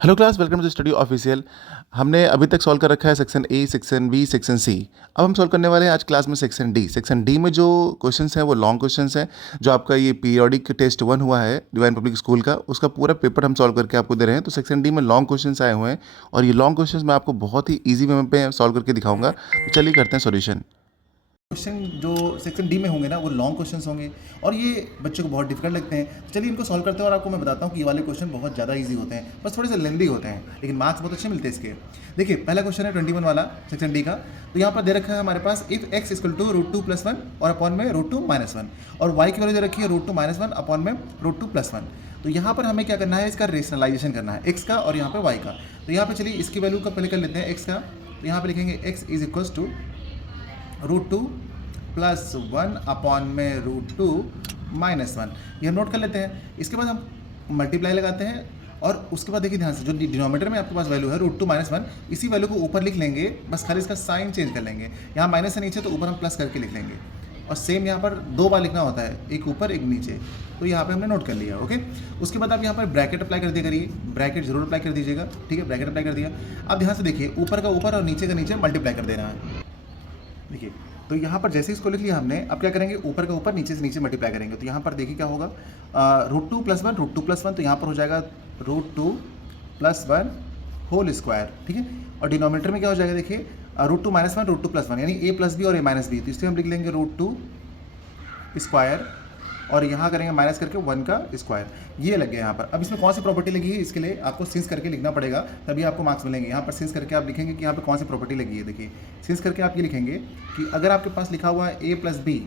Hello class, welcome to study official. हमने अभी तक सॉल्व कर रखा है section A, section B, section C. अब हम सॉल्व करने वाले हैं आज क्लास में सेक्शन डी। सेक्शन डी में जो क्वेश्चंस हैं वो लॉन्ग क्वेश्चंस हैं। जो आपका ये पीरियोडिक टेस्ट 1 हुआ है डिवाइन पब्लिक स्कूल का, उसका पूरा पेपर हम सॉल्व करके आपको दे रहे हैं। तो सेक्शन डी में लॉन्ग क्वेश्चंस आए हुए हैं और ये लॉन्ग क्वेश्चंस मैं आपको बहुत ही ईजी वे में सॉल्व करके दिखाऊंगा। तो चलिए करते हैं सॉल्यूशन। क्वेश्चन जो सेक्शन डी में होंगे ना वो लॉन्ग क्वेश्चंस होंगे और ये बच्चों को बहुत डिफिकल्ट लगते हैं। तो चलिए इनको सॉल्व करते हैं और आपको मैं बताता हूँ कि ये वाले क्वेश्चन बहुत ज़्यादा इजी होते हैं, बस थोड़े से लेंदी होते हैं, लेकिन मार्क्स बहुत अच्छे मिलते हैं इसके। देखिए पहला क्वेश्चन है 21 वाला सेक्शन डी का। तो यहाँ पर दे रखा है हमारे पास इफ एक्स इक्वल टू √2 + 1 और अपॉन में √2 - 1 और वाई की वैल्यू दे रखी है √2 - 1 अपॉन में √2 + 1। तो यहाँ पर हमें क्या करना है, इसका रेशनलाइजेशन करना है एक्स का और यहाँ पर वाई का। तो यहाँ पर चलिए इसकी वैल्यू का पहले कर लेते हैं एक्स का। तो यहाँ पर लिखेंगे x is equals to √2 + 1 upon में √2 - 1। ये हम नोट कर लेते हैं। इसके बाद हम मल्टीप्लाई लगाते हैं और उसके बाद देखिए ध्यान से, जो डिनोमीटर में आपके पास वैल्यू है √2 - 1, इसी वैल्यू को ऊपर लिख लेंगे, बस खाली इसका साइन चेंज कर लेंगे। यहाँ माइनस से नीचे तो ऊपर हम प्लस करके लिख लेंगे और सेम यहाँ पर 2 बार लिखना होता है, एक ऊपर एक नीचे। तो यहाँ पे हमने नोट कर लिया। ओके, उसके बाद आप यहाँ पर ब्रैकेट अप्लाई कर दिया करिए, ब्रैकेट जरूर अप्लाई कर दीजिएगा। ठीक है, ब्रैकेट अप्लाई कर दिया। अब ध्यान से देखिए, ऊपर का ऊपर और नीचे का नीचे मल्टीप्लाई कर देना है। देखिए तो यहाँ पर जैसे इसको लिख लिया हमने, अब क्या करेंगे, ऊपर का ऊपर नीचे से नीचे मल्टीप्लाई करेंगे। तो यहाँ पर देखिए क्या होगा, √2 + 1 √2 + 1, तो यहाँ पर हो जाएगा √2 + 1 होल स्क्वायर। ठीक है, और डिनोमिनेटर में क्या हो जाएगा, देखिए √2 - 1 √2 + 1, यानी a + b और a - b। तो इससे हम लिख लेंगे √2 स्क्वायर और यहाँ करेंगे माइनस करके 1 का स्क्वायर। ये लग गया यहाँ पर। अब इसमें कौन सी प्रॉपर्टी लगी है, इसके लिए आपको सिंस करके लिखना पड़ेगा, तभी आपको मार्क्स मिलेंगे। यहाँ पर सिंस करके आप लिखेंगे कि यहाँ पे कौन सी प्रॉपर्टी लगी है। देखिए सिंस करके आप ये लिखेंगे कि अगर आपके पास लिखा हुआ है a + b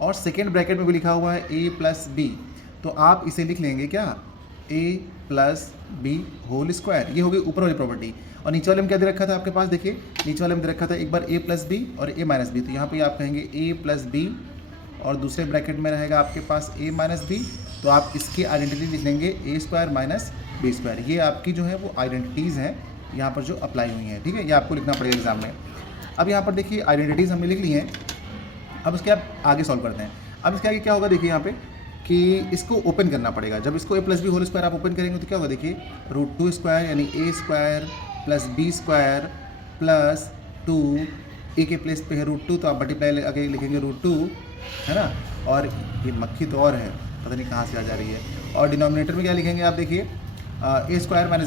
और सेकेंड ब्रैकेट में भी लिखा हुआ है a + b, तो आप इसे लिख लेंगे क्या, a + b होल स्क्वायर। ये हो गई ऊपर वाली प्रॉपर्टी। और नीचे वाले में क्या दे रखा था आपके पास, देखिए नीचे वाले में दे रखा था एक बार a + b और a - b। तो यहाँ पर आप कहेंगे a + b और दूसरे ब्रैकेट में रहेगा आपके पास a - b। तो आप इसकी आइडेंटिटी लिख लेंगे a² - b²। ये आपकी जो है वो आइडेंटिटीज़ हैं यहाँ पर जो अप्लाई हुई हैं। ठीक है, ये आपको लिखना पड़ेगा एग्जाम में। अब यहाँ पर देखिए आइडेंटिटीज़ हमने लिख ली हैं। अब इसके आप आगे सॉल्व करते हैं। अब इसके आगे क्या होगा, देखिए यहाँ पे कि इसको ओपन करना पड़ेगा। जब इसको a + b होल स्क्वायर आप ओपन करेंगे तो क्या होगा, देखिए √2² यानी a² + b² + 2, a के प्लेस पे है √2, तो आप मल्टीप्लाई आगे लिखेंगे √2, है ना। और ये मक्खी तो और है, पता नहीं कहाँ से आ जा रही है। और डिनोमिनेटर में क्या लिखेंगे आप, देखिए a² -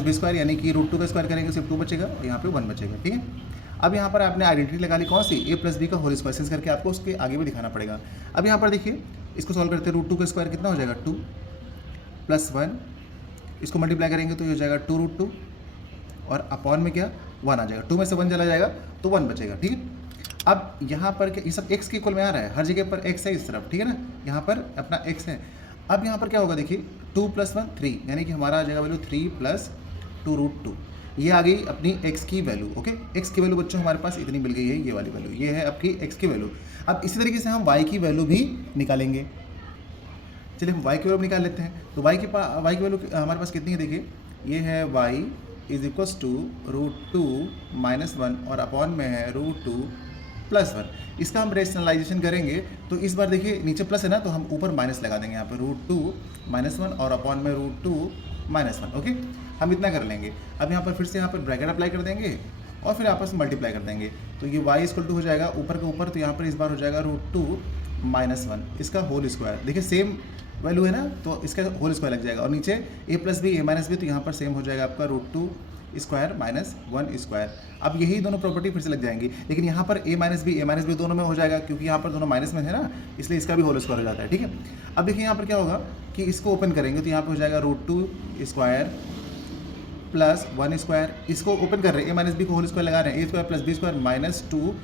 b², यानी कि √2 का स्क्वायर करेंगे सिर्फ 2 बचेगा और यहाँ पे 1 बचेगा। ठीक है, अब यहाँ पर आपने आइडेंटिटी लगा ली कौन सी, a + b का होल स्क्वायर। सिंस करके आपको उसके आगे भी दिखाना पड़ेगा। अब यहाँ पर देखिए इसको सॉल्व करते हैं, √2 का स्क्वायर कितना हो जाएगा 2 + 1, इसको मल्टीप्लाई करेंगे तो ये हो जाएगा 2√2 और अपॉन में क्या 1 आ जाएगा। 2 में से 1 चला जाएगा तो 1 बचेगा। ठीक है, अब यहाँ पर क्या, ये सब x के इक्वल में आ रहा है, हर जगह पर x है इस तरफ। ठीक है ना, यहाँ पर अपना x है। अब यहाँ पर क्या होगा, देखिए 2 + 1 3, यानी कि हमारा आ जाएगा वैल्यू 3 + 2√2। ये आ गई अपनी x की वैल्यू। ओके, x की वैल्यू बच्चों हमारे पास इतनी मिल गई है, ये वाली वैल्यू, ये है आपकी x की वैल्यू। अब इसी तरीके से हम y की वैल्यू भी निकालेंगे। चलिए हम y की वैल्यू निकाल लेते हैं। तो y की वैल्यू हमारे पास कितनी है, देखिए ये है y इज इक्वल्स टू √2 - 1 और अपॉन में है √2 + 1। इसका हम रेशनलाइजेशन करेंगे तो इस बार देखिए नीचे प्लस है ना, तो हम ऊपर माइनस लगा देंगे यहाँ पे √2 - 1 और अपॉन में √2 - 1। ओके, हम इतना कर लेंगे। अब यहाँ पर फिर से यहाँ पर ब्रैकेट अप्लाई कर देंगे और फिर आपस में मल्टीप्लाई कर देंगे। तो ये y = हो जाएगा ऊपर के ऊपर, तो यहाँ पर इस बार हो जाएगा √2 - 1 इसका होल स्क्वायर। देखिए सेम वैल्यू है ना, तो इसका होल स्क्वायर लग जाएगा। और नीचे a + b a - b, तो यहाँ पर सेम हो जाएगा आपका √2 स्क्वायर - 1 स्क्वायर। अब यही दोनों प्रॉपर्टी फिर से लग जाएंगी, लेकिन यहाँ पर a - b दोनों में हो जाएगा, क्योंकि यहाँ पर दोनों माइनस में है ना, इसलिए इसका भी होल स्क्वायर हो जाता है। ठीक है, अब देखिए यहाँ पर क्या होगा कि इसको ओपन करेंगे तो यहाँ पर हो जाएगा √2 स्क्वायर + 1 स्क्वायर। इसको ओपन कर रहे हैं, a - b को होल स्क्वायर लगा रहे हैं, a² + b² - 2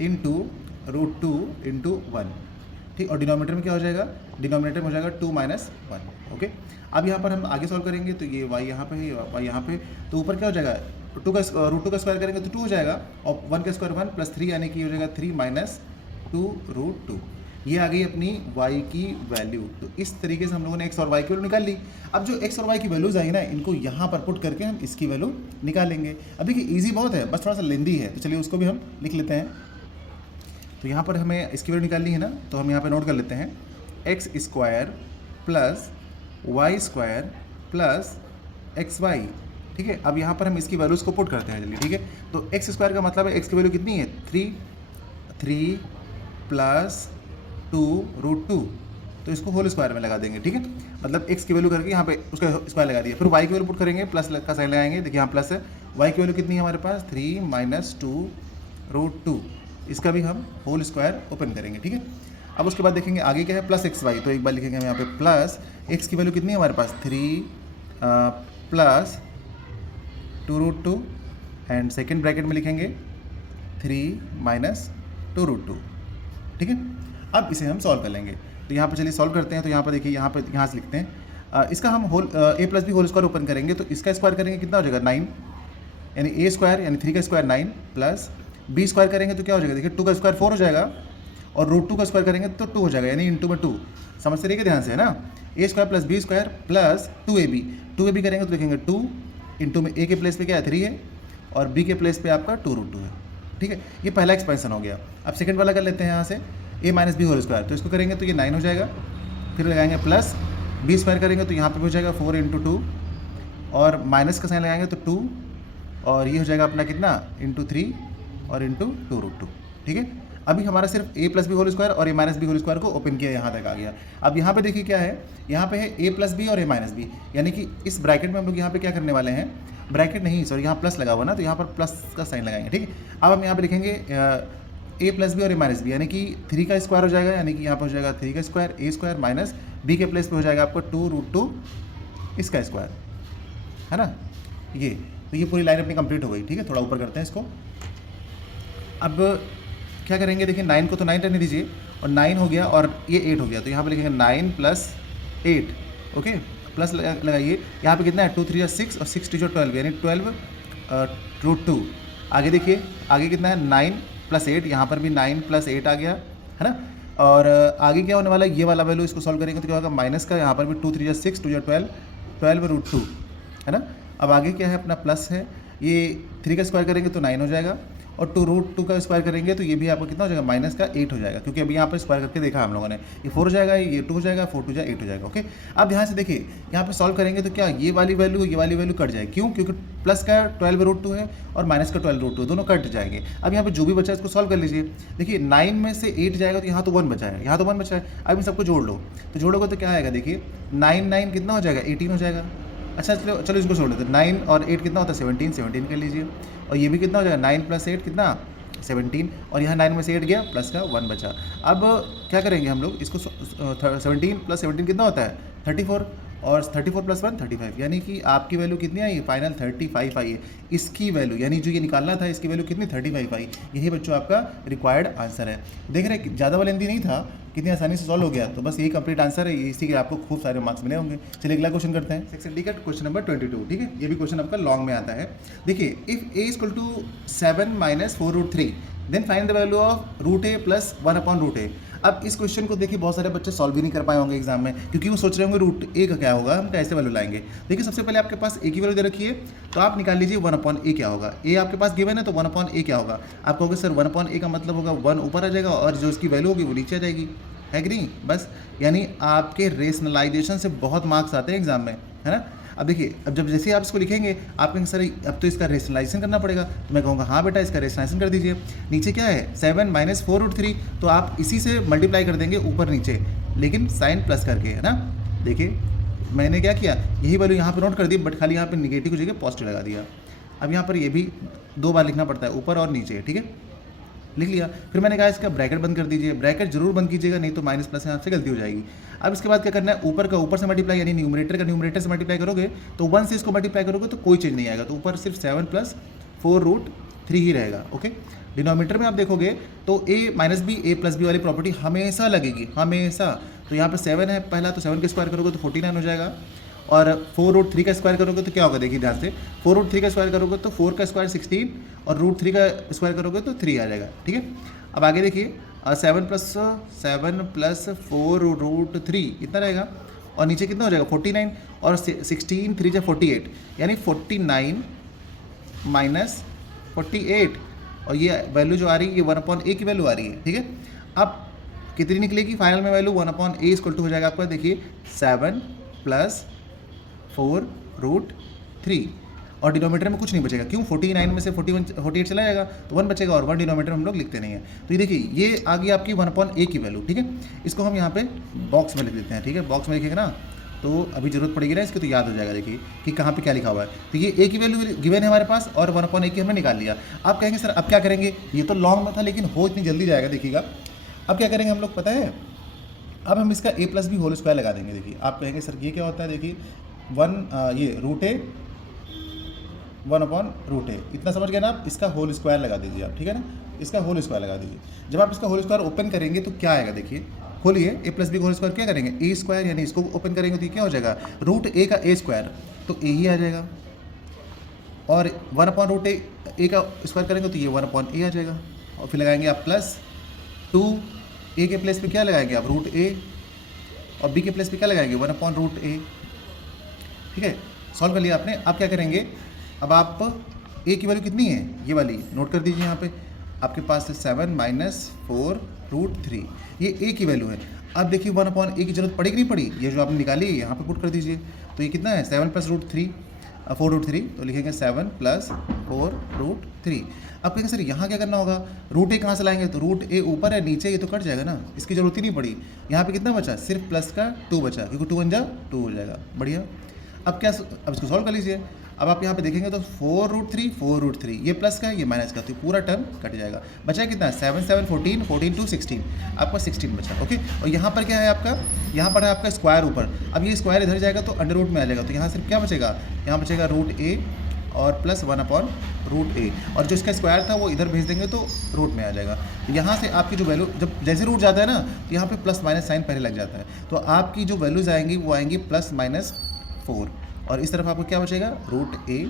इंटू √2 इंटू 1। ठीक, और डिनोमिनेटर में क्या हो जाएगा, डिनोमिनेटर में हो जाएगा 2 - 1। ओके, अब यहाँ पर हम आगे सॉल्व करेंगे तो ये y यहाँ पे है, y यहाँ पे, तो ऊपर क्या हो जाएगा, √2 का स्क्वायर करेंगे तो 2 हो जाएगा और 1 का स्क्वायर 1 + 3, यानी कि हो जाएगा 3 - 2√2। ये आ गई अपनी y की वैल्यू। तो इस तरीके से हम लोगों ने x और y की वैल्यू निकाल ली। अब जो x और y की वैल्यूज आई ना, इनको यहाँ पर पुट करके हम इसकी वैल्यू निकालेंगे। अब देखिए ईजी बहुत है, बस थोड़ा सा लेंदी है, तो चलिए उसको भी हम लिख लेते हैं। तो यहाँ पर हमें इसकी वैल्यू निकालनी है ना, तो हम यहाँ पर नोट कर लेते हैं x² + y² + xy ठीक है। अब यहाँ पर हम इसकी वैल्यूज़ को पुट करते हैं जल्दी, ठीक है। तो एक्स स्क्वायर का मतलब है एक्स की वैल्यू कितनी है 3 प्लस 2√2, तो इसको होल स्क्वायर में लगा देंगे, ठीक है। मतलब एक्स की वैल्यू करके यहाँ पे उसका स्क्वायर लगा दिया। फिर वाई की वैल्यू पुट करेंगे, प्लस का साइन लगाएंगे, देखिए यहाँ प्लस है। वाई की वैल्यू कितनी है हमारे पास 3 माइनस 2√2, इसका भी हम होल स्क्वायर ओपन करेंगे, ठीक है। अब उसके बाद देखेंगे आगे क्या है प्लस एक्स वाई, तो एक बार लिखेंगे हम यहाँ पे प्लस एक्स की वैल्यू कितनी है हमारे पास 3 प्लस 2√2 एंड सेकेंड ब्रैकेट में लिखेंगे 3 माइनस 2√2, ठीक है। अब इसे हम सॉल्व कर लेंगे, तो यहाँ पर चलिए सॉल्व करते हैं। तो यहाँ पर देखिए यहाँ से लिखते हैं इसका हम whole a plus b whole square open करेंगे, तो इसका स्क्वायर करेंगे कितना हो जाएगा 9, यानी ए स्क्वायर यानी 3 का स्क्वायर 9 प्लस बी स्क्वायर करेंगे तो क्या हो जाएगा देखिए 2 का स्क्वायर 4 हो जाएगा, और √2 का स्क्वायर करेंगे तो 2 हो जाएगा, यानी इंटू में 2। समझते रहिए ध्यान से, है ना। A square plus b square plus 2ab करेंगे तो देखेंगे 2 इंटू में ए के प्लेस पे क्या है 3 है, और बी के प्लेस पे आपका 2√2 है, ठीक है। ये पहला एक्सपेंशन हो गया। अब सेकंड वाला कर लेते हैं यहाँ से a minus b whole square, तो इसको करेंगे तो ये 9 हो जाएगा। फिर लगाएंगे प्लस बी स्क्वायर करेंगे तो यहाँ पे हो जाएगा 4 इंटू 2, और माइनस का साइन लगाएंगे तो 2, और ये हो जाएगा अपना कितना इंटू 3 और इंटू 2√2, ठीक है। अभी हमारा सिर्फ a plus b whole square और a minus b whole square को ओपन किया, यहाँ तक आ गया। अब यहाँ पे देखिए क्या है, यहाँ पे है a प्लस बी और a माइनस बी, यानी कि इस ब्रैकेट में हम लोग यहाँ पे क्या करने वाले हैं, ब्रैकेट नहीं सॉरी यहाँ प्लस लगा हुआ ना, तो यहाँ पर प्लस का साइन लगाएंगे, ठीक है। अब हम यहाँ पे लिखेंगे a प्लस बी और a माइनस बी, यानी कि 3 का स्क्वायर हो जाएगा, यानी कि यहाँ पर हो जाएगा 3 का square a square minus b के प्लेस पे हो जाएगा आपको 2√2 इसका स्क्वायर, है ना। ये तो ये पूरी लाइन अपनी कंप्लीट हो गई, ठीक है। थोड़ा ऊपर करते हैं इसको। अब क्या करेंगे देखिए 9 को तो 9 रहने दीजिए, और 9 हो गया और ये 8 हो गया, तो यहाँ पे लिखेंगे 9 प्लस 8, ओके। प्लस लगाइए, यहाँ पे कितना है 2 3 6 और 6 2 12, यानी 12√2। आगे देखिए आगे कितना है 9 प्लस 8, यहाँ पर भी 9 प्लस 8 आ गया, है ना। और आगे क्या होने वाला है, ये वाला वैल्यू इसको सॉल्व करेंगे तो क्या होगा माइनस का, यहाँ पर भी 2 3 6 2 12 12√2, है ना। अब आगे क्या है अपना प्लस है, ये 3 का स्क्वायर करेंगे तो 9 हो जाएगा, और 2√2 का स्क्वायर करेंगे तो ये भी आपको कितना हो जाएगा माइनस का 8 हो जाएगा, क्योंकि अभी यहाँ पर स्क्वायर करके देखा हम लोगों ने, ये 4 हो जाएगा, ये 2 हो जाएगा, 4 2 8 हो जाएगा, ओके। अब ध्यान से देखिए यहाँ पे सॉल्व करेंगे तो क्या ये वाली वैल्यू कट जाएगी, क्यों, क्योंकि प्लस का 12√2 है और माइनस का 12√2 दोनों कट जाएंगे। अब यहाँ पे जो भी बचा है इसको सॉल्व कर लीजिए। देखिए 9 में से 8 जाएगा तो यहाँ तो 1 बचा है, यहाँ तो 1 बचा है। अब इन सबको जोड़ लो, तो जोड़ोगे तो क्या आएगा देखिए 9 कितना हो जाएगा 18 हो जाएगा। अच्छा चलो इसको छोड़ लेते हैं, 9 और 8 कितना होता है 17 कर लीजिए, और ये भी कितना हो जाएगा 9 प्लस 8 कितना 17, और यहाँ 9 में से 8 गया, प्लस का 1 बचा। अब क्या करेंगे हम लोग इसको 17 प्लस 17 कितना होता है 34, और 34 प्लस 1 35, यानी कि आपकी वैल्यू कितनी आई फाइनल 35 आई है। इसकी वैल्यू यानी जो ये निकालना था इसकी वैल्यू कितनी 35 आई। यही बच्चों आपका रिक्वायर्ड आंसर है। देख रहे हैं ज़्यादा लेंथी नहीं था, कितनी आसानी से सॉल्व हो गया। तो बस यही कंप्लीट आंसर है, इसी के आपको खूब सारे मार्क्स मिले होंगे। चलिए अगला क्वेश्चन करते हैं, सेक्शन डी का क्वेश्चन नंबर 22, ठीक है। ये भी क्वेश्चन आपका लॉन्ग में आता है। देखिए if a equal to 7 minus 4√3 then find the value of √a plus 1/√a। अब इस क्वेश्चन को देखिए बहुत सारे बच्चे सॉल्व भी नहीं कर पाए होंगे एग्जाम में, क्योंकि वो सोच रहे होंगे √a का क्या होगा, हम कैसे वैल्यू लाएंगे। देखिए सबसे पहले आपके पास a की वैल्यू दे रखी है, तो आप निकाल लीजिए 1/a क्या होगा। a आपके पास गिवन है तो 1/a क्या होगा। आप कहोगे सर 1/a का मतलब होगा 1 ऊपर आ जाएगा और जो इसकी वैल्यू होगी वो नीचे आ जाएगी, है कि नहीं। बस यानी आपके रेशनलाइजेशन से बहुत मार्क्स आते हैं एग्जाम में, है ना। अब देखिए अब जब जैसे आप इसको लिखेंगे आप कहेंगे सर अब तो इसका रेशनलाइजेशन करना पड़ेगा, तो मैं कहूँगा हाँ बेटा इसका रेशनलाइजेशन कर दीजिए। नीचे क्या है 7 माइनस 4√3, तो आप इसी से मल्टीप्लाई कर देंगे ऊपर नीचे, लेकिन साइन प्लस करके, है ना। देखिए मैंने क्या किया, यही वैल्यू यहाँ पर नोट कर दी, बट खाली यहाँ पर निगेटिव की जगह पॉजिटिव लगा दिया। अब यहाँ पर ये भी 2 बार लिखना पड़ता है, ऊपर और नीचे, ठीक है। लिख लिया, फिर मैंने कहा इसका ब्रैकेट बंद कर दीजिए। ब्रैकेट जरूर बंद कीजिएगा, नहीं तो माइनस प्लस में आपसे गलती हो जाएगी। अब इसके बाद क्या करना है, ऊपर का ऊपर से मल्टीप्लाई, यानी न्यूमरेटर का न्यूमरेटर से मल्टीप्लाई करोगे तो 1 से इसको मल्टीप्लाई करोगे तो कोई चेंज नहीं आएगा, तो ऊपर सिर्फ 7 प्लस 4√3 ही रहेगा, ओके। डिनोमीटर में आप देखोगे तो a minus b a plus b वाली प्रॉपर्टी हमेशा लगेगी, हमेशा। तो यहाँ पर 7 है पहला, तो 7 का स्क्वायर करोगे तो 49 हो जाएगा, और 4√3 का स्क्वायर करोगे तो क्या होगा देखिए ध्यान से, 4√3 का स्क्वायर करोगे तो 4 का स्क्वायर 16, और √3 का स्क्वायर करोगे तो 3 आ जाएगा, ठीक है। अब आगे देखिए 7 प्लस 4√3 इतना रहेगा, और नीचे कितना हो जाएगा 49, और 16 3 जा 48, यानी 49 माइनस 48, और ये वैल्यू जो आ रही है ये 1/a की वैल्यू आ रही है, ठीक है। अब कितनी निकलेगी फाइनल में वैल्यू 1/a इक्वल टू हो जाएगा आपका देखिए 7 प्लस 4√3। और डिनोमीटर में कुछ नहीं बचेगा, क्यों 49 में से 48 चला जाएगा तो 1 बचेगा, और 1 डिनोमीटर हम लोग लिखते नहीं है। तो ये देखिए ये आ गई आपकी 1/a की वैल्यू, ठीक है। इसको हम यहाँ पे बॉक्स में लिख देते हैं, ठीक है। बॉक्स में लिखेंगे ना तो अभी जरूरत पड़ेगी ना इसकी, तो याद हो जाएगा देखिए कि कहाँ पे क्या लिखा हुआ है। तो ये a की वैल्यू गिवन है हमारे पास और 1/a की हमने निकाल लिया। आप कहेंगे सर अब क्या करेंगे, ये तो लॉन्ग में था लेकिन हो इतनी जल्दी जाएगा, देखिएगा अब क्या करेंगे हम लोग पता है। अब हम इसका a plus b whole square लगा देंगे। देखिए आप कहेंगे सर ये क्या होता है, देखिए ये रूट ए 1/√a, इतना समझ गए ना आप। इसका होल स्क्वायर लगा दीजिए आप, ठीक है ना, इसका होल स्क्वायर लगा दीजिए। जब आप इसका होल स्क्वायर ओपन करेंगे तो क्या आएगा, देखिए खोलिए a प्लस बी का होल स्क्वायर क्या करेंगे a स्क्वायर, यानी इसको ओपन करेंगे तो ये क्या हो जाएगा रूट a का a स्क्वायर, तो a ही आ जाएगा। और 1/√a का स्क्वायर करेंगे तो ये 1/a आ जाएगा। और फिर लगाएंगे आप प्लस 2 a के प्लेस पे क्या लगाएंगे आप रूट a, और b के प्लेस पे क्या लगाएंगे 1/√a, ठीक है। सॉल्व कर लिया आपने। अब क्या करेंगे, अब आप a की वैल्यू कितनी है ये वाली नोट कर दीजिए यहाँ पे, आपके पास है 7 - 4√3, ये a की वैल्यू है। अब देखिए 1/a की जरूरत पड़ेगी नहीं पड़ी, ये जो आपने निकाली है यहाँ पे पुट कर दीजिए। तो ये कितना है 7 + √3 4√3, तो लिखेंगे 7 + 4√3। अब कहेंगे सर यहाँ क्या करना होगा, रूट a कहाँ से लाएंगे, तो रूट a ऊपर है नीचे ये तो कट जाएगा ना, इसकी जरूरत ही नहीं पड़ी। यहाँ पे कितना बचा, सिर्फ प्लस का 2 बचा, क्योंकि 2 × 1 = 2 हो जाएगा, बढ़िया। अब क्या, अब इसको सॉल्व कर लीजिए। अब आप यहाँ पे देखेंगे तो 4√3 ये प्लस का है ये माइनस का, तो पूरा टर्म कट जाएगा। बचा कितना 7 7 14 14 2 16, आपका 16 बचा, ओके। और यहाँ पर क्या है आपका, यहाँ पर है आपका स्क्वायर ऊपर। अब ये स्क्वायर इधर जाएगा तो अंडर रूट में आ जाएगा, तो यहाँ सिर्फ क्या बचेगा, यहाँ बचेगा रूट a और प्लस 1/√a, और जो इसका स्क्वायर था वो इधर भेज देंगे तो रूट में आ जाएगा। तो यहाँ से आपकी जो वैल्यू जब जैसे रूट जाता है ना तो यहाँ पे प्लस माइनस साइन पहले लग जाता है, तो आपकी जो वैल्यूज आएंगी वो आएंगी +-4, और इस तरफ आपको क्या बचेगा रूट a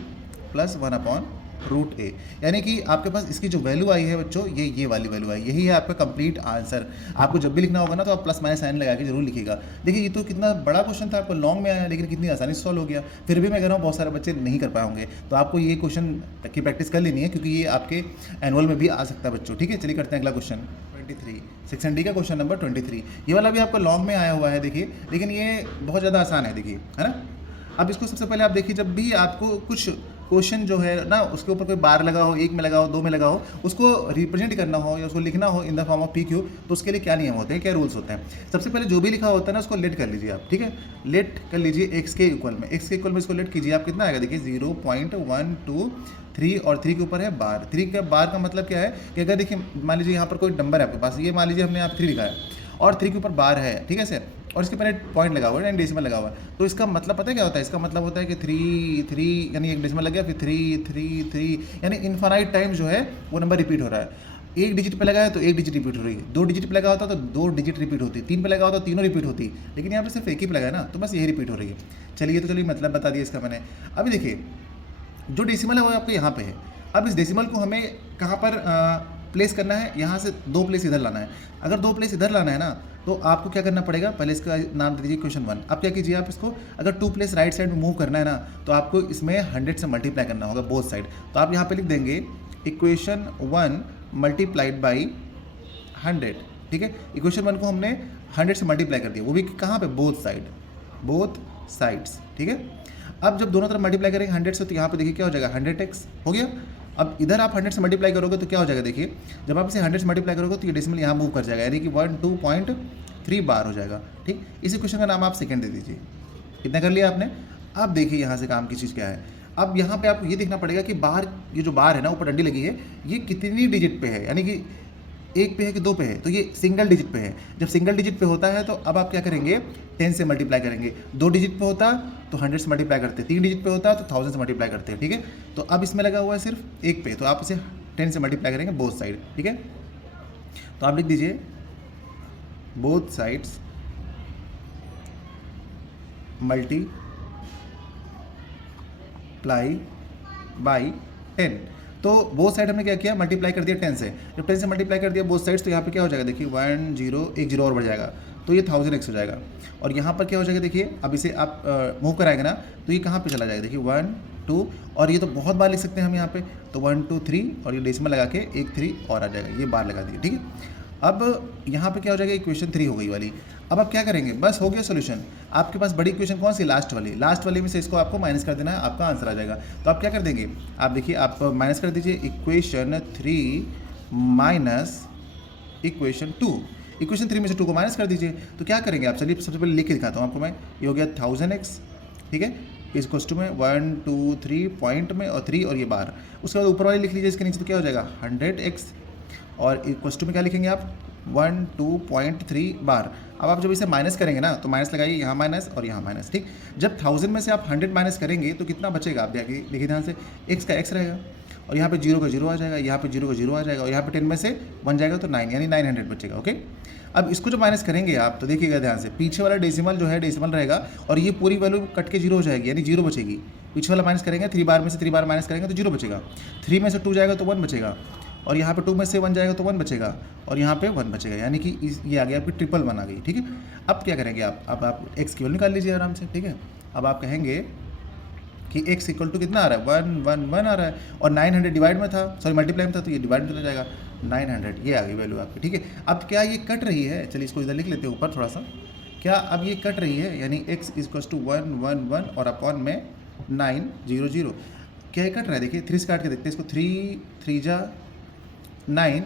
+ 1/√a, यानी कि आपके पास इसकी जो वैल्यू आई है बच्चों ये वाली वैल्यू आई, यही है आपका कंप्लीट आंसर। आपको जब भी लिखना होगा ना तो आप प्लस माइनस साइन लगा के जरूर लिखिएगा। देखिए ये तो कितना बड़ा क्वेश्चन था, आपको लॉन्ग में आया लेकिन कितनी आसानी से सॉल्व हो गया। फिर भी मैं कह रहा हूँ बहुत सारे बच्चे नहीं कर पाए होंगे, तो आपको ये क्वेश्चन की प्रैक्टिस कर लेनी है क्योंकि ये आपके एनुअल में भी आ सकता है बच्चों, ठीक है। चलिए करते हैं अगला क्वेश्चन 23, सेक्शन डी का क्वेश्चन नंबर 23। ये वाला भी आपको लॉन्ग में आया हुआ है देखिए, लेकिन ये बहुत ज़्यादा आसान है, देखिए है ना। अब इसको सबसे पहले आप देखिए, जब भी आपको कुछ क्वेश्चन जो है ना उसके ऊपर कोई बार लगा हो, 1 में लगा हो, 2 में लगा हो, उसको रिप्रेजेंट करना हो या उसको लिखना हो in the form of PQ, तो उसके लिए क्या नियम होते हैं, क्या रूल्स होते हैं। सबसे पहले जो भी लिखा होता है ना उसको लेट कर लीजिए आप, ठीक है। लेट कर लीजिए x के इक्वल में, x के इक्वल में इसको लेट कीजिए आप, कितना आएगा देखिए 0.123 और 3 के ऊपर है बार। 3 के बार का मतलब क्या है कि अगर देखिए मान लीजिए यहाँ पर कोई नंबर है आपके पास, ये मान लीजिए हमने यहाँ 3 लिखा है और 3 के ऊपर बार है, ठीक है सर, और इसके पहले पॉइंट लगा हुआ है, डेसिमल लगा हुआ है, तो इसका मतलब पता है क्या होता है, इसका मतलब होता है कि 3 यानी एक डेसिमल लग गया, फिर 3 यानी इनफाइनाइट टाइम जो है वो नंबर रिपीट हो रहा है। एक डिजिट पे लगा है तो एक डिजिट रिपीट हो रही है, 2 डिजिट पे लगा होता तो 2 डिजिट रिपीट होती, 3 पे लगा होता तो तीनों रिपीट होती, लेकिन यहाँ पे सिर्फ एक ही पे लगा है ना, तो बस यही रिपीट हो रही है। चलिए तो चलिए मतलब बता दिया इसका मैंने। अभी देखिए जो डेसिमल है वो आपके यहाँ पे है। अब इस डेसिमल को हमें कहाँ पर प्लेस करना है, यहाँ से 2 प्लेस इधर लाना है। अगर 2 प्लेस इधर लाना है ना तो आपको क्या करना पड़ेगा, पहले इसका नाम दे दीजिए क्वेश्चन 1। अब क्या कीजिए आप इसको, अगर 2 प्लेस राइट साइड में मूव करना है ना तो आपको इसमें 100 से मल्टीप्लाई करना होगा बोथ साइड। तो आप यहाँ पे लिख देंगे इक्वेशन 1 × 100, ठीक है। इक्वेशन 1 को हमने 100 से मल्टीप्लाई कर दिया, वो भी कहाँ पे, बोथ साइड्स, ठीक है। अब जब दोनों तरफ मल्टीप्लाई करेंगे 100 से तो यहाँ पे देखिए क्या हो जाएगा 100x हो गया। अब इधर आप 100 से मल्टीप्लाई करोगे तो क्या हो जाएगा, देखिए जब आप इसे 100 से मल्टीप्लाई करोगे तो ये डेसिमल यहाँ मूव कर जाएगा, यानी कि 12.3 बार हो जाएगा, ठीक। इसी क्वेश्चन का नाम आप सेकंड दे दीजिए। कितना कर लिया आपने। अब देखिए यहाँ से काम की चीज़ क्या है, अब यहाँ पे आपको ये देखना पड़ेगा कि बार, ये जो बार है ना ऊपर डंडी लगी है ये कितनी डिजिट पे है, यानी कि 1 पे है कि 2 पे है, तो ये सिंगल डिजिट पे है। जब सिंगल डिजिट पे होता है तो अब आप क्या करेंगे 10 से मल्टीप्लाई करेंगे। 2 डिजिट पे होता तो 100 से मल्टीप्लाई करते, 3 डिजिट पे होता तो 1000 से मल्टीप्लाई करते हैं, ठीक है। तो अब इसमें लगा हुआ है सिर्फ 1 पे, तो आप इसे 10 से मल्टीप्लाई करेंगे बोथ साइड, ठीक है। तो आप लिख दीजिए बोथ साइड्स मल्टीप्लाई बाई 10। तो बोथ साइड हमने क्या किया, मल्टीप्लाई कर दिया 10 से। जब 10 से मल्टीप्लाई कर दिया बोथ साइड्स तो यहाँ पे क्या हो जाएगा, देखिए 1 0 और बढ़ जाएगा तो ये 1000x हो जाएगा। और यहाँ पर क्या हो जाएगा, देखिए अब इसे आप मूव कराएंगे ना तो ये कहाँ पे चला जाएगा, देखिए 1 2, और ये तो बहुत बार लिख सकते हैं हम यहाँ पे, तो 1 2 3 और ये डेसिमल लगा के 1 3 और आ जाएगा, ये बार लगा दिए, ठीक है। अब यहाँ पे क्या हो जाएगा, इक्वेशन 3 हो गई वाली। अब आप क्या करेंगे, बस हो गया सोल्यूशन। आपके पास बड़ी इक्वेशन कौन सी, लास्ट वाली में से इसको आपको माइनस कर देना है, आपका आंसर आ जाएगा। तो आप क्या कर देंगे, आप देखिए आप माइनस कर दीजिए इक्वेशन 3 माइनस इक्वेशन 2। इक्वेशन 3 में से 2 को माइनस कर दीजिए। तो क्या करेंगे आप, चलिए सबसे पहले लिख के दिखाता हूँ आपको मैं। ये हो गया 1000x, ठीक है, इस क्वेश्चन में 1 2 3 पॉइंट में और 3 और ये बार। उसके बाद ऊपर वाले लिख लीजिए इसके नीचे, तो क्या हो जाएगा 100x, और क्वेश्चन में क्या लिखेंगे आप 1 2.3 बार। अब आप जब इसे माइनस करेंगे ना, तो माइनस लगाइए, यहाँ माइनस और यहाँ माइनस, ठीक। जब 1000 में से आप 100 माइनस करेंगे तो कितना बचेगा, आप देखिए ध्यान से, x का x रहेगा और यहाँ पे 0 का 0 आ जाएगा, यहाँ पे 0 का 0 आ जाएगा और यहाँ पे 10 में से 1 जाएगा तो 9, यानी 900 बचेगा। ओके, अब इसको जो माइनस करेंगे आप, तो देखिएगा ध्यान से, पीछे वाला डेसिमल जो है डेसिमल रहेगा और ये पूरी वैल्यू कट के 0 हो जाएगी, यानी 0 बचेगी। पीछे वाला माइनस करेंगे, 3 बार में से 3 बार माइनस करेंगे तो 0 बचेगा। 3 में से 2 जाएगा तो 1 बचेगा, और यहाँ पे 2 में से 1 जाएगा तो 1 बचेगा, और यहाँ पे 1 बचेगा, यानी कि ये आ गया आपकी 1 आ गई, ठीक है। अब क्या करेंगे आप, अब आप x की वैल्यू निकाल लीजिए आराम से, ठीक है। अब आप कहेंगे कि x इक्वल टू कितना आ रहा है, 1 1 1 आ रहा है, और 900 डिवाइड में था, सॉरी मल्टीप्लाई में था, तो ये डिवाइड में चला जाएगा 900, ये आ गई वैल्यू आपकी, ठीक है। अब क्या ये कट रही है, चलिए इसको इधर लिख लेते हैं ऊपर थोड़ा सा। क्या अब ये कट रही है, यानी x इक्वल टू 1 1 1 और अपॉन में 9 0 0, क्या ये कट रहा है, देखिए 3 से काट के देखते हैं इसको, 3 3 जा 9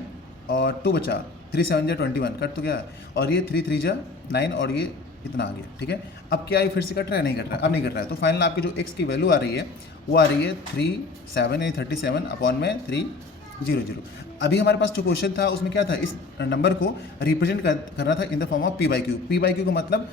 और 2 बचा, 3 7 जा 21, कट तो क्या है, और ये 3 3 जा 9 और ये इतना आ गया, ठीक है। अब क्या ये फिर से कट रहा है, नहीं कट रहा है, अब नहीं कट रहा है। तो फाइनल आपकी जो x की वैल्यू आ रही है वो आ रही है 37, यानी 37 अपॉन में 300। अभी हमारे पास जो क्वेश्चन था उसमें क्या था, इस नंबर को रिप्रेजेंट करना था in the form of p/q। p/q का मतलब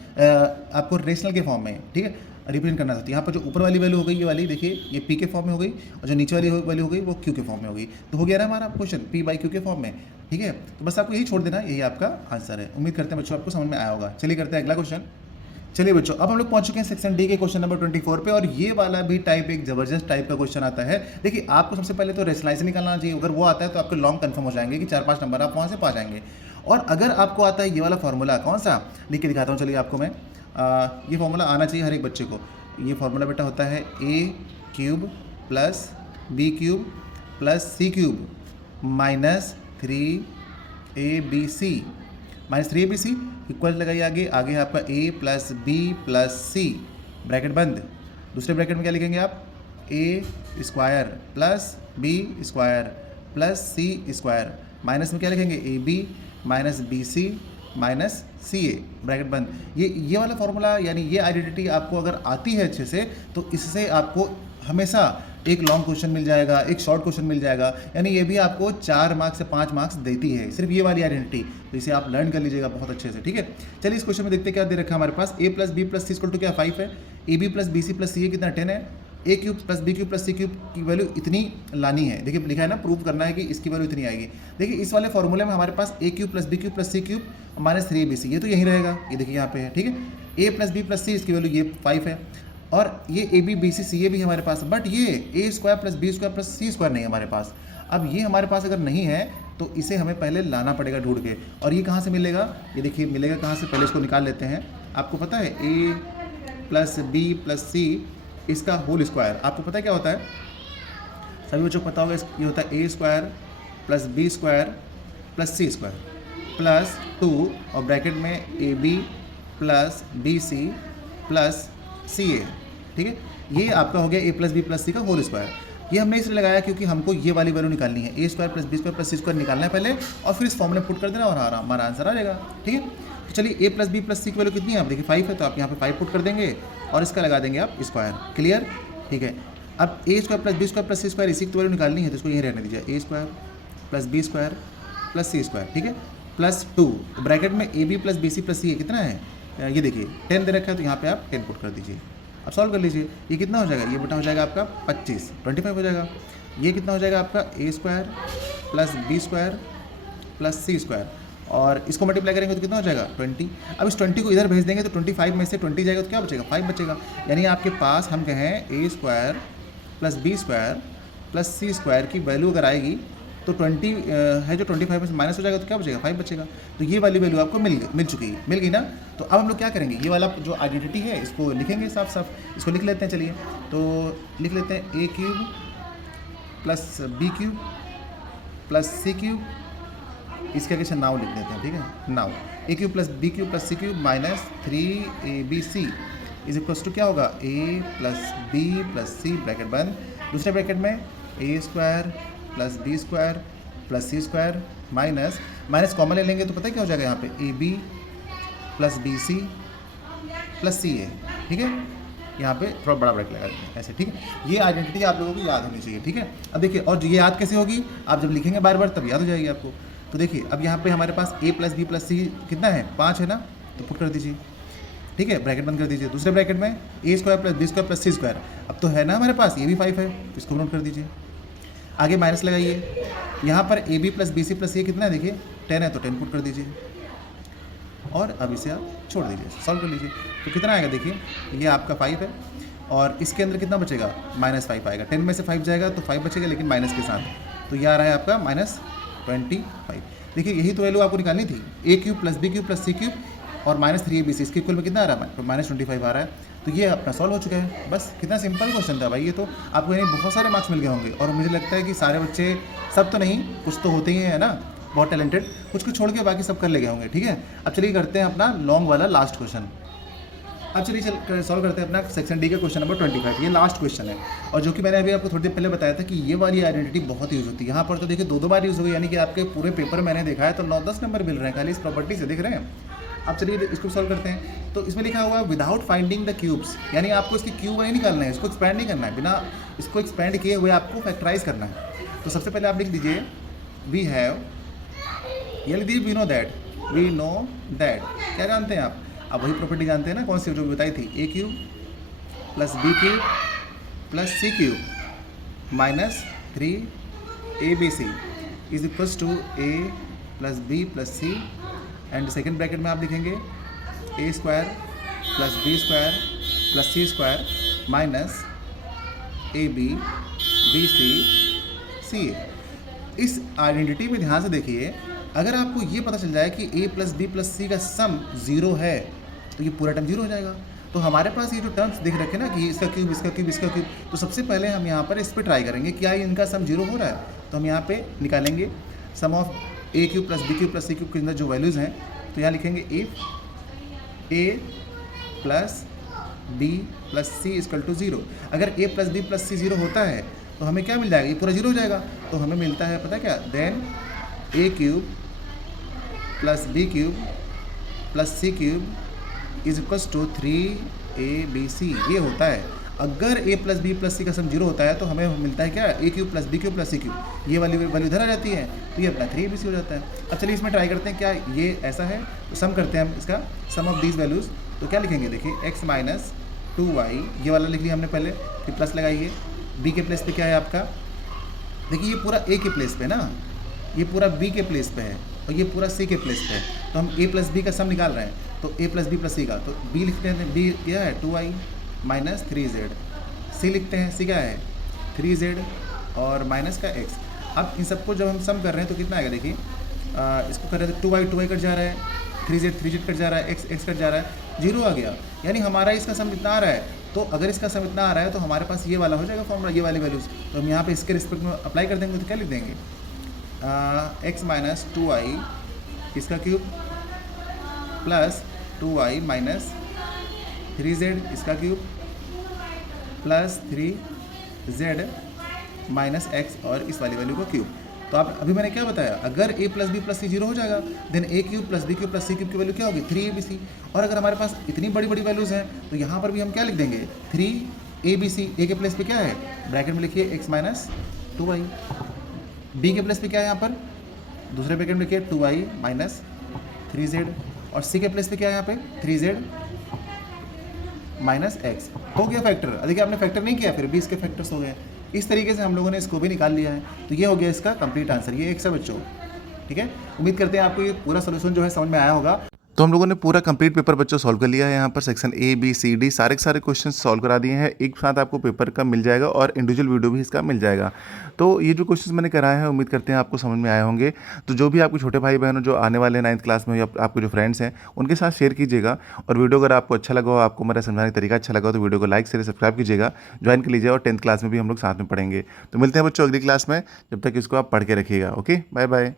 आपको रेशनल के फॉर्म में, ठीक है, रिप्रेजेंट करना था। तो यहाँ पर जो ऊपर वाली वैल्यू हो गई ये वाली, देखिए ये p के फॉर्म में हो गई, और जो नीचे वाली वैल्यू हो गई वो q के फॉर्म में हो गई। तो हो गया ना हमारा क्वेश्चन p/q के फॉर्म में, ठीक है। तो बस आपको यही छोड़ देना, यही आपका आंसर है। उम्मीद करते हैं बच्चों आपको समझ में आया होगा। चलिए करते हैं अगला क्वेश्चन। चलिए बच्चों, अब हम लोग पहुंच चुके हैं सेक्शन डी के क्वेश्चन नंबर 24 पे, और ये वाला भी टाइप एक जबरदस्त टाइप का क्वेश्चन आता है। देखिए आपको सबसे पहले तो रेशनलाइजेशन निकालना चाहिए, अगर वो आता है तो आपके लॉन्ग कंफर्म हो जाएंगे कि 4-5 नंबर आप वहाँ से पा जाएंगे। और अगर आपको आता है ये वाला फार्मूला, कौन सा, लिख के दिखाता हूँ चलिए आपको मैं। ये फार्मूला आना चाहिए हर एक बच्चे को। ये फार्मूला बेटा होता है a³ + b³ + c³ -3abc -3abc equal लगाइए, आगे है आपका a + b + c, ब्रैकेट बंद। दूसरे ब्रैकेट में क्या लिखेंगे आप, a² + b² + c², माइनस में क्या लिखेंगे, ab - bc - ca, ब्रैकेट बंद। ये वाला फॉर्मूला, यानी ये आइडेंटिटी आपको अगर आती है अच्छे से, तो इससे आपको हमेशा एक लॉन्ग क्वेश्चन मिल जाएगा, एक शॉर्ट क्वेश्चन मिल जाएगा, यानी ये भी आपको 4 मार्क्स से 5 मार्क्स देती है, सिर्फ ये वाली आइडेंटिटी। तो इसे आप लर्न कर लीजिएगा बहुत अच्छे से, ठीक है। चलिए इस क्वेश्चन में देखते हैं क्या दे रखा है हमारे पास। a + b + c = क्या 5 है, ab + bc + ca कितना 10 है, a³ + b³ + c³ की वैल्यू इतनी लानी है। देखिए लिखा है ना, प्रूव करना है कि इसकी वैल्यू इतनी आएगी। देखिए इस वाले फॉर्मूले में हमारे पास a³ + b³ + c³ -3abc, ये तो यही रहेगा, ये देखिए यहाँ पे है, ठीक है। a + b + c, इसकी वैल्यू ये 5 है, और ये ab bc ca भी हमारे पास, बट ये a² + b² + c² नहीं है हमारे पास। अब ये हमारे पास अगर नहीं है तो इसे हमें पहले लाना पड़ेगा ढूंढ के, और ये कहाँ से मिलेगा, ये देखिए मिलेगा कहाँ से, पहले इसको निकाल लेते हैं। आपको पता है a + b + c इसका होल स्क्वायर, आपको पता है क्या होता है, सभी बच्चों को पता होगा, ये होता है a² + b² + c² + 2 और ब्रैकेट में ab + bc + ca, ठीक है। ये आपका हो गया a + b + c का होल स्क्वायर। ये हमने इसलिए लगाया क्योंकि हमको ये वाली वैल्यू निकालनी है, a² + b² + c² निकालना है पहले, और फिर इस फॉर्मूले में पुट कर देना और हमारा आंसर आ जाएगा, ठीक है। तो चलिए a + b + c की वैल्यू कितनी है, आप देखिए 5 है, तो आप यहाँ पे 5 पुट कर देंगे और इसका लगा देंगे आप स्क्वायर, क्लियर, ठीक है। अब a² + b² + c² इसी की वैल्यू निकालनी है, तो इसको यहीं रहने दीजिए, a² + b² + c², ठीक है, +2 ब्रैकेट में ab + bc + ca कितना है, ये देखिए 10 दे रखा है, तो यहाँ पे आप 10 पुट कर दीजिए। अब सॉल्व कर लीजिए, ये कितना हो जाएगा, ये बेटा हो जाएगा आपका 25 हो जाएगा। ये कितना हो जाएगा आपका a² + b² + c², और इसको मल्टीप्लाई करेंगे तो कितना हो जाएगा 20। अब इस 20 को इधर भेज देंगे तो 25 में से 20 जाएगा तो क्या बचेगा, 5 बचेगा। यानी आपके पास हम कहें a² + b² + c² की वैल्यू अगर आएगी तो 20 है जो 25 में से माइनस हो जाएगा तो क्या बचेगा, 5 बचेगा। तो ये वाली वैल्यू आपको मिल चुकी है, मिल गई ना। तो अब हम लोग क्या करेंगे, ये वाला जो आइडेंटिटी है इसको लिखेंगे साफ साफ, इसको लिख लेते हैं। चलिए तो लिख लेते हैं a³ + b³ + c³ इसके आगे नाउ लिख देते हैं, ठीक है। Now a cube plus b cube plus c cube minus 3ab is equals to क्या होगा, a plus b plus c bracket बंद, दूसरे ब्रैकेट में a square plus b square plus c square minus minus common ले लेंगे तो पता है क्या हो जाएगा यहाँ पे, a b plus b c plus c a, ठीक है। यहाँ पे थोड़ा बड़ा ब्रैकेट लगा देंगे ऐसे, ठीक है। ये आइडेंटिटी आप लोगों को याद होनी चाहिए, ठीक है। अब देखिए, और ये याद कैसे होगी, आप जब लिखेंगे बार बार तब याद हो जाएगी आपको। तो देखिए अब यहाँ पे हमारे पास a प्लस बी प्लस सी कितना है, 5 है ना, तो पुट कर दीजिए, ठीक है, ब्रैकेट बंद कर दीजिए। दूसरे ब्रैकेट में a square plus b square plus c square, अब तो है ना हमारे पास, ये भी 5 है, इसको नोट कर दीजिए। आगे माइनस लगाइए, यहाँ पर a b plus b c plus ये कितना है, देखिए 10 है, तो 10 पुट कर दीजिए और अब इसे आप छोड़ दीजिए, सॉल्व कर लीजिए। तो कितना आएगा, देखिए ये आपका 5 है और इसके अंदर कितना बचेगा, -5 आएगा। 10 में से 5 जाएगा तो 5 बचेगा, लेकिन माइनस के साथ, तो ये आ रहा है आपका -25। देखिए यही तो वैल्यू आपको निकालनी थी, a cube plus b cube plus c cube और -3ab इसके इक्वल में कितना आ रहा है, -25 आ रहा है। तो ये अपना सॉल्व हो चुका है। बस कितना सिंपल क्वेश्चन था भाई, ये तो आपको यानी बहुत सारे मार्क्स मिल गए होंगे। और मुझे लगता है कि सारे बच्चे, सब तो नहीं, कुछ तो होते ही हैं ना बहुत टैलेंटेड, कुछ छोड़ के बाकी सब कर ले गए होंगे, ठीक है। अब चलिए करते हैं अपना लॉन्ग वाला लास्ट क्वेश्चन। अब चलिए सॉल्व करते हैं अपना सेक्शन डी का क्वेश्चन नंबर 25। ये लास्ट क्वेश्चन है और जो कि मैंने अभी आपको थोड़ी देर पहले बताया था कि ये वाली आइडेंटिटी बहुत यूज़ होती है। यहाँ पर तो देखिए 2 बार यूज़ हो गई, यानी कि आपके पूरे पेपर मैंने देखा है तो 9-10 नंबर मिल रहे हैं खाली इस प्रॉपर्टी से, देख रहे हैं। अब चलिए इसको सॉल्व करते हैं। तो इसमें लिखा हुआ है विदाउट फाइंडिंग द क्यूब्स, यानी आपको इसके क्यूब नहीं निकालना है, इसको एक्सपैंड नहीं करना है, बिना इसको एक्सपैंड किए हुए आपको फैक्टराइज करना है। तो सबसे पहले आप लिख दीजिए वी हैव, ये लिख दीजिए वी नो दैट, क्या जानते हैं आप, अब वही प्रॉपर्टी जानते हैं ना, कौन सी जो बताई थी, a cube plus b cube plus c cube minus 3abc is equals to a plus b plus c, and second bracket में आप लिखेंगे a square plus b square plus c square minus a b b c a. इस identity में ध्यान से देखिए, अगर आपको ये पता चल जाए कि a plus b plus c का सम 0 है तो ये पूरा टर्म 0 हो जाएगा। तो हमारे पास ये जो टर्म्स दिख रखे ना कि इसका क्यूब इसका क्यूब इसका क्यूब, तो सबसे पहले हम यहाँ पर इस पर ट्राई करेंगे क्या इनका सम 0 हो रहा है। तो हम यहाँ पे निकालेंगे sum of a cube plus b cube plus c cube के अंदर जो वैल्यूज़ हैं, तो यहाँ लिखेंगे if a plus b plus c equal to 0। अगर a plus b plus c 0 होता है तो हमें क्या मिल जाएगा, ये पूरा 0 हो जाएगा। तो हमें मिलता है पता क्या, then a cube plus b cube plus c cube is equals to 3abc, ये होता है। अगर a plus b plus c का सम 0 होता है तो हमें मिलता है क्या, a cube plus b cube plus c cube, ये वाली वैल्यू इधर आ जाती है, तो ये अपना 3abc हो जाता है। अब चलिए इसमें ट्राई करते हैं क्या ये ऐसा है, तो सम करते हैं हम इसका, सम ऑफ दीज वैल्यूज़। तो क्या लिखेंगे, देखिए x माइनस 2y, ये वाला लिख लिया हमने पहले, फिर प्लस लगाइए, b के प्लेस पे क्या है आपका, देखिए ये पूरा a के प्लेस पे ना, ये पूरा b के प्लेस पे है और ये पूरा c के प्लेस पे है। तो हम a प्लस b का सम निकाल रहे हैं, तो a plus b plus c का, तो b लिखते हैं, b क्या है 2y माइनस 3z, c लिखते हैं, c क्या है 3z और माइनस का x। अब इन सबको जब हम सम कर रहे हैं तो कितना आएगा, देखिए इसको कर रहे थे 2y कट जा रहा है, 3z कट जा रहा है, x कट जा रहा है, 0 आ गया, यानी हमारा इसका सम इतना आ रहा है। तो अगर इसका सम इतना आ रहा है तो हमारे पास ये वाला हो जाएगा फॉर्मूला, ये वाली वैल्यूज़। तो हम यहाँ पे इसके रिस्पेक्ट में अप्लाई कर देंगे तो क्या लिख देंगे, x माइनस 2y इसका cube plus 2y minus 3z इसका cube plus 3z minus x और इस वाली वैल्यू का क्यूब। तो आप अभी मैंने क्या बताया, अगर a plus b plus c 0 हो जाएगा, then a cube plus b cube plus c cube की वैल्यू क्या होगी 3abc। और अगर हमारे पास इतनी बड़ी बड़ी वैल्यूज़ हैं तो यहाँ पर भी हम क्या लिख देंगे 3abc। a के प्लेस पे क्या है, ब्रैकेट में लिखिए x माइनस 2y, b के प्लेस पे क्या है यहाँ पर, दूसरे ब्रैकेट में लिखिए 2y माइनस 3z, और c के प्लेस पे क्या है यहाँ पे 3z माइनस x। हो गया फैक्टर। देखिए आपने फैक्टर नहीं किया फिर भी इसके फैक्टर्स हो गए। इस तरीके से हम लोगों ने इसको भी निकाल लिया है। तो ये हो गया इसका कंप्लीट आंसर, ये 100 बच्चों। ठीक है, उम्मीद करते हैं आपको ये पूरा सोल्यूशन जो है समझ में आया होगा। तो हम लोगों ने पूरा कंप्लीट पेपर बच्चों सॉल्व कर लिया है। यहाँ पर section A B C D सारे के सारे क्वेश्चन सॉल्व करा दिए हैं। एक साथ आपको पेपर का मिल जाएगा और इंडिविजुअल वीडियो भी इसका मिल जाएगा। तो ये जो क्वेश्चन मैंने कराए हैं उम्मीद करते हैं आपको समझ में आए होंगे। तो जो भी आपके छोटे भाई बहनों जो आने वाले 9th क्लास में या आपके जो फ्रेंड्स हैं उनके साथ शेयर कीजिएगा। और वीडियो अगर आपको अच्छा लगा हो, आपको मेरा समझाने का तरीका अच्छा लगा हो, तो वीडियो को लाइक शेयर सब्सक्राइब कीजिएगा, ज्वाइन कर लीजिए। और 10th क्लास में भी हम लोग साथ में पढ़ेंगे। तो मिलते हैं बच्चों अगली क्लास में, जब तक इसको आप पढ़ के रखिएगा। Okay, bye bye.